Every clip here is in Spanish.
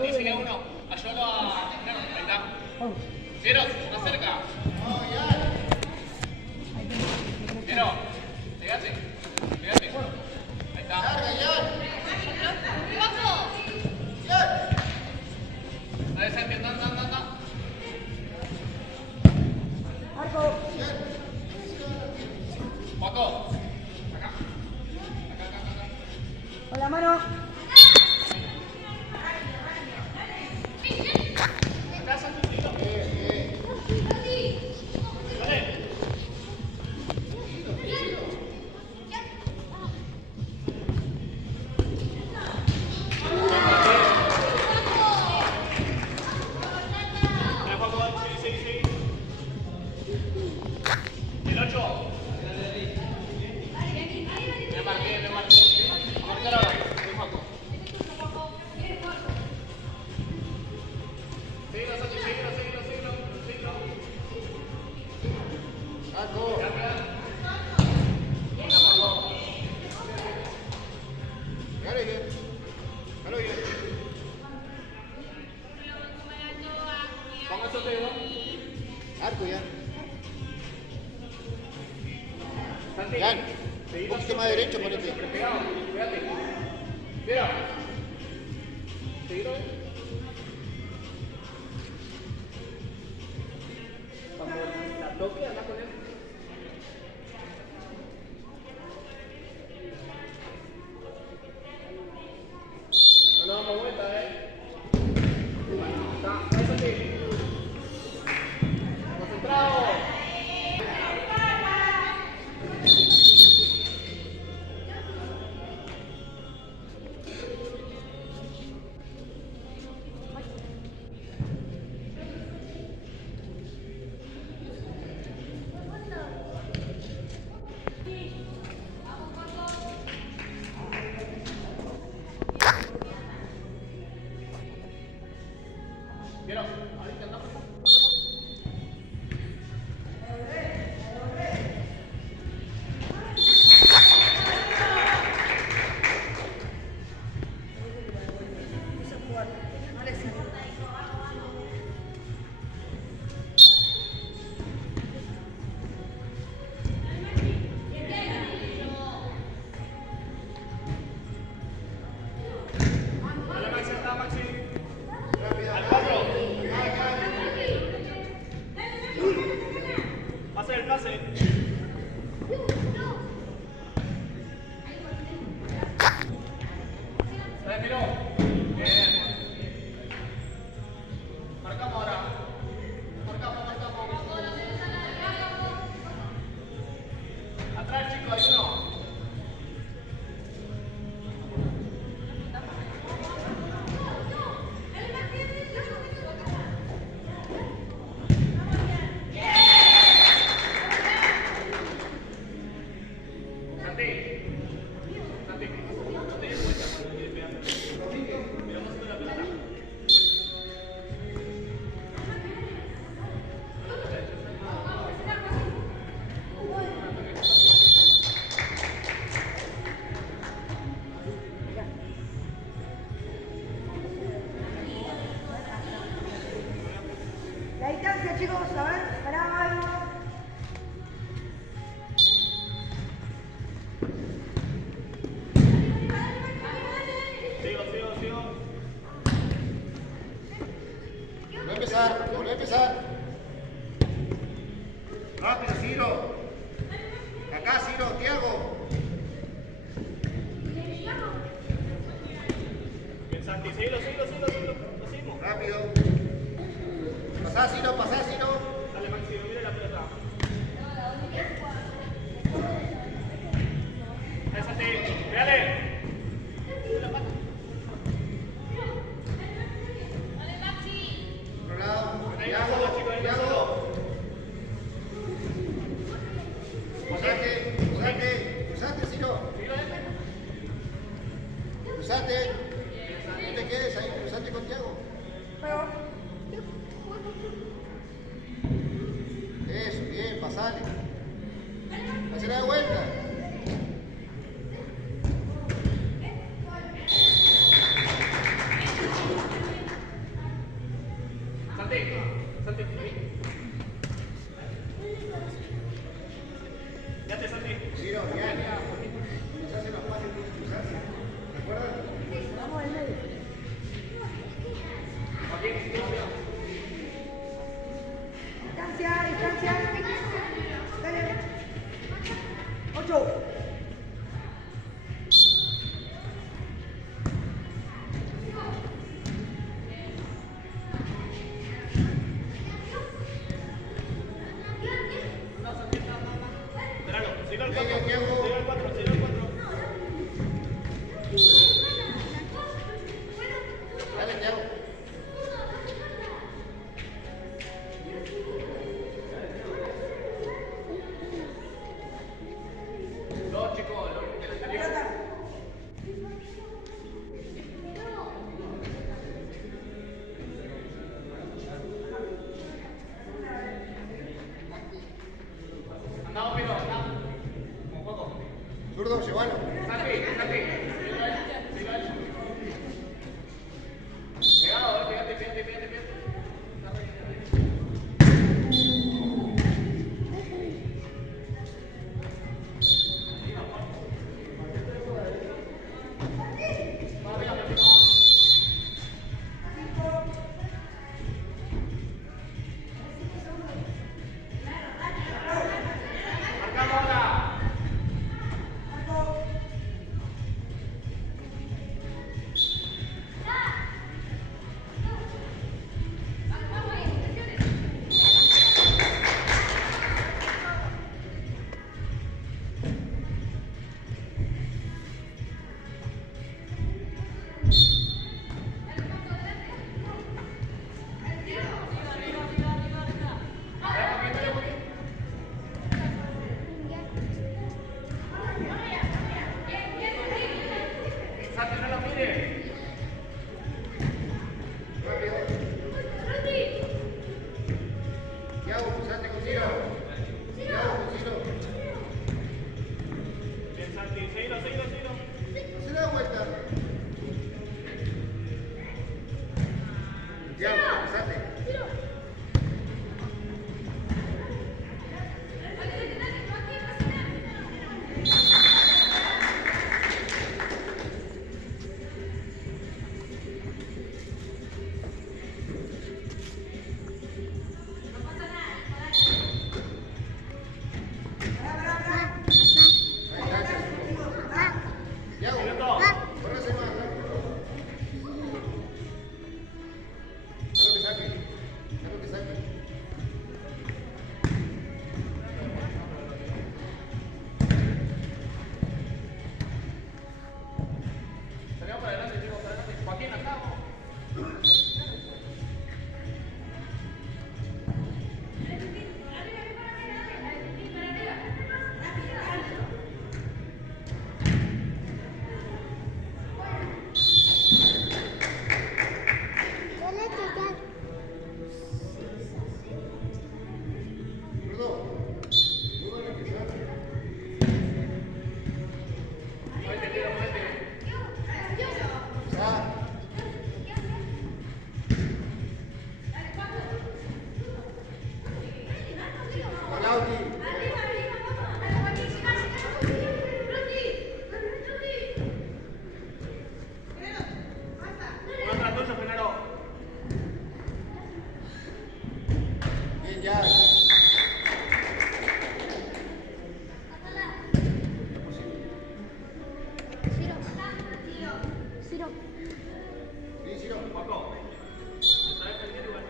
Santi, sigue uno. Ayúdalo a... Ahí está. Piero, más cerca. Piero, pegate. Pegate. Ahí está. Dale, Santi, anda. Paco. Acá. Con la mano. Acá, Santi, tiro. Dale. Arco ya. Santi, Jan, un poquito más derecho, ponete. Pegado, pegate. Mira. Seguilo, Cuando la toque, anda con él. No damos vuelta, Está, ahí Santi. Concentrado. Quiero, ahorita andamos. Dale, Maxi, está Maxi. Al 4. Pase el pase. Dale, Miro. Bien. Marcamos ahora. Marcamos. Atrás, chicos, hay uno. Santi, no te des vuelta cuando quieres pegar. Miramos haciendo la pelota. La distancia, chicos, a ver, pará algo. Sigo. Volví a empezar. Rápido, Ciro. Acá, Ciro, Tiago. Bien, Santi, seguilo. Lo seguimos. Rápido. Pasá, Ciro. Dale, Maxi, mira la pelota. Dale, Santi, pégale. Otro lado. Ahí va solo, chicos, ahí va solo. Cruzate, Ciro. Cruzate. No te quedes ahí, cruzate con Tiago. Distancia, distancia. Dale. 8. Esperalo, sigue al 4. Medio tiempo. Sigue al 4, sigue al 4. Dale, Thiago. Dos, chicos, lo mismo que el anterior. Pelota. Andamos, pero andamos. Con poco. Zurdo, llévalo. Santi, Santi. Sigue ahí, sigue ahí. Pegado, pegate, pegate, pegate, pegate. Marcamos ahora. Santi, no lo mires. Rápido. Thiago, cruzate con Ciro. Thiago, con Ciro. Bien, Santi, seguilo, seguilo, seguilo. Hace la vuelta. Thiago, cruzate. Ahí, gracias. Thiago, córrese más. Algo que saque. Algo que saque. Salimos para adelante, chicos, para adelante. Joaquín, andamos. Zurdo. Zurdo, lo que saque. Muévete, tiro, muévete. Cruzá. Con Lauti. Uno tras tuyo primero. Bien, ya. Bien, Ciro. Paco. Trae pendiente igual.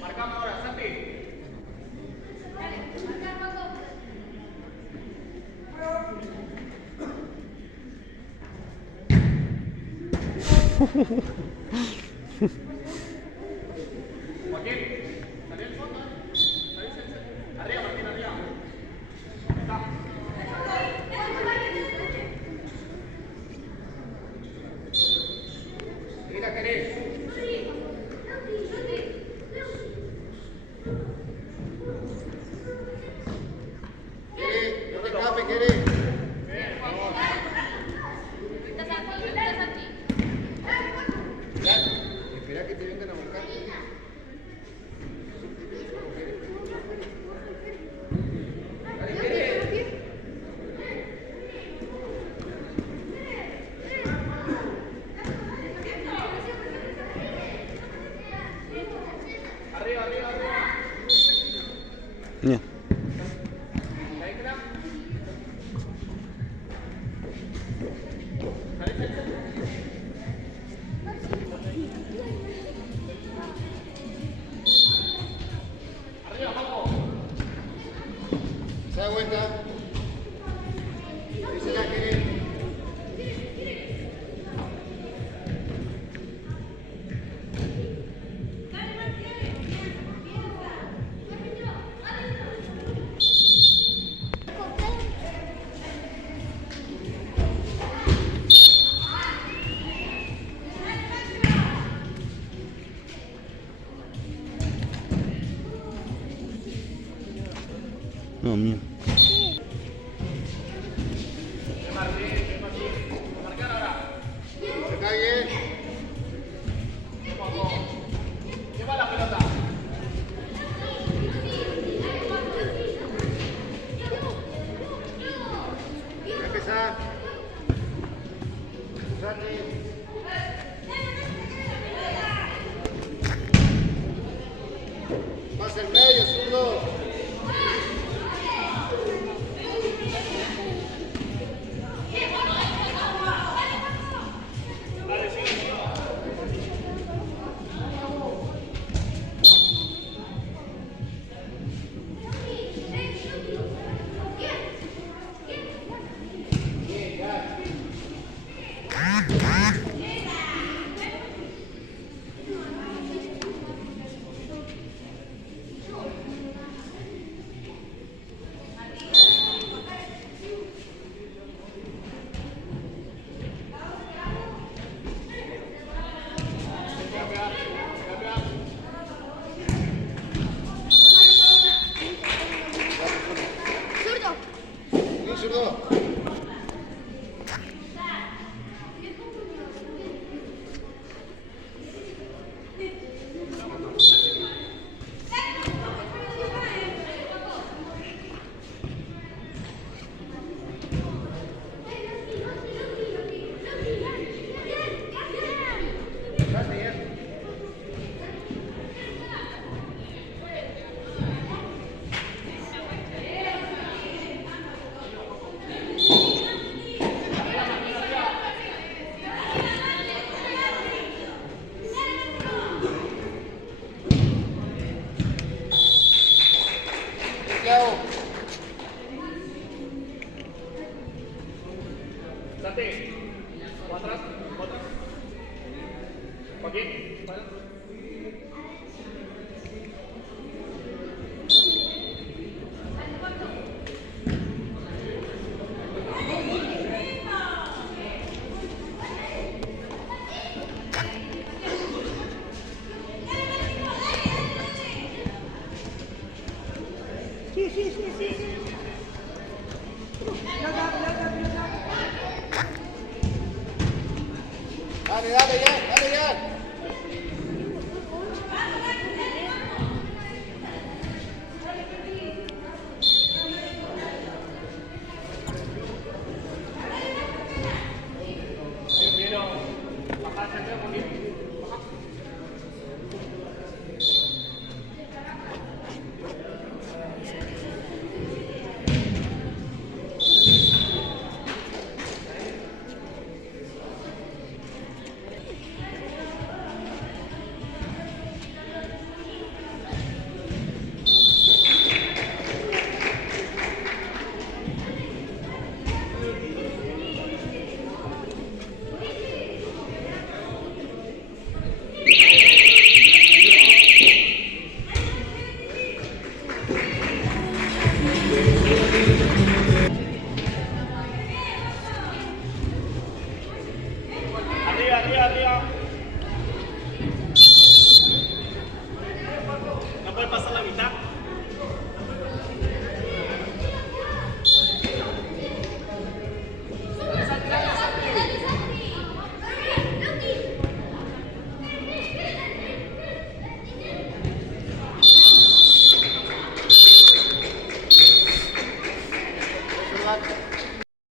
Marcamos ahora, Santi. Joaquín, salí al fondo, salí. Arriba, Martín, arriba. Está. Ahí la querés. Querés, no te escapes, querés. Ya. Nih. Se da vuelta. Dice la que. No, mío. Se cae. Lleva la pelota. Voy a empezar. Santi. Pasa el medio, zurdo. Bien, zurdo. Santi, Santiago. Santi. O atrás. O atrás. Joaquín. Para. Sí, sí, sí, sí, sí. Dale, dale, ya.